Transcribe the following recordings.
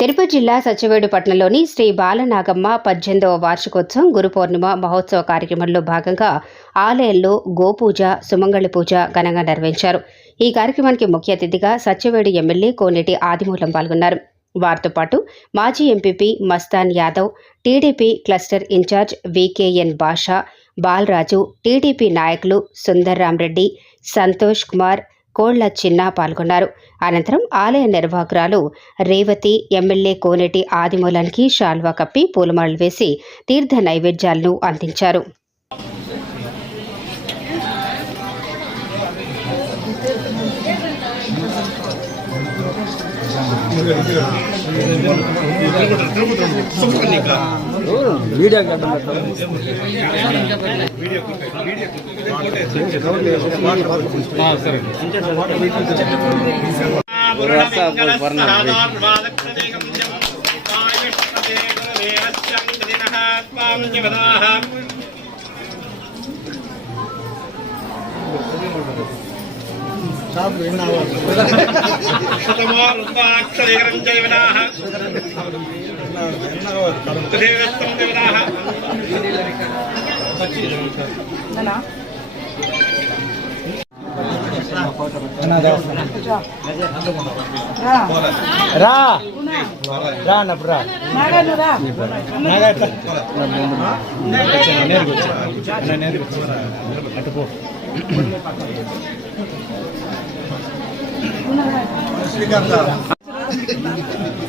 తిరుపతి జిల్లా సత్యవేడుపట్నంలోని శ్రీ బాలనాగమ్మ 18వ వార్షికోత్సవం గురు పౌర్ణిమ మహోత్సవ కార్యక్రమంలో భాగంగా ఆలయంలో గోపూజ, సుమంగళి పూజ ఘనంగా నిర్వహించారు. ఈ కార్యక్రమానికి ముఖ్య అతిథిగా సత్యవేడు ఎమ్మెల్యే కోనేటి ఆదిమూలం పాల్గొన్నారు. వారితో పాటు మాజీ MPP Mastan Yadav, TDP cluster incharge VKN Basha, Balaraju, TDP నాయకులు సుందర్రామరెడ్డి, సంతోష్ కుమార్, కోళ్ల చిన్న పాల్గొన్నారు. అనంతరం ఆలయ నిర్వాహకురాలు రేవతి ఎమ్మెల్యే కోనేటి ఆదిమూలానికి శాల్వా కప్పి పూలమాలలు వేసి తీర్థ నైవేద్యాలను అందించారు.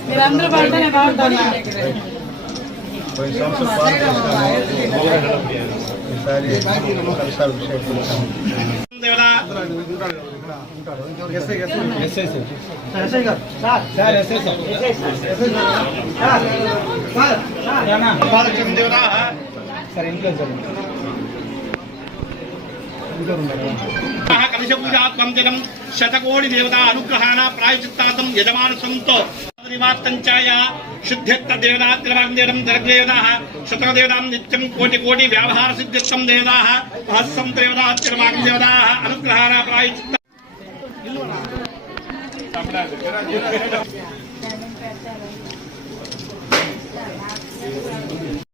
మీరందరూ బాగుంటేనే బాగుంటారు. కలశపూజాత్మం జగం శతకోటి దేవతా అనుగ్రహాణ ప్రాయచిత్తాతం యజమానసంతో నివార్తంచాయ శుద్ధ్యత్త దేవతాత్రివాగ్దేవం జగదేవతాః శతదేవతాం నిత్యం కోటి కోటి వ్యావహార సిద్ధిత్తం దేవతాః మహస్సం దేవతాత్రివాగ్దేవతాః అనుగ్రహాణ ప్రాయచిత్త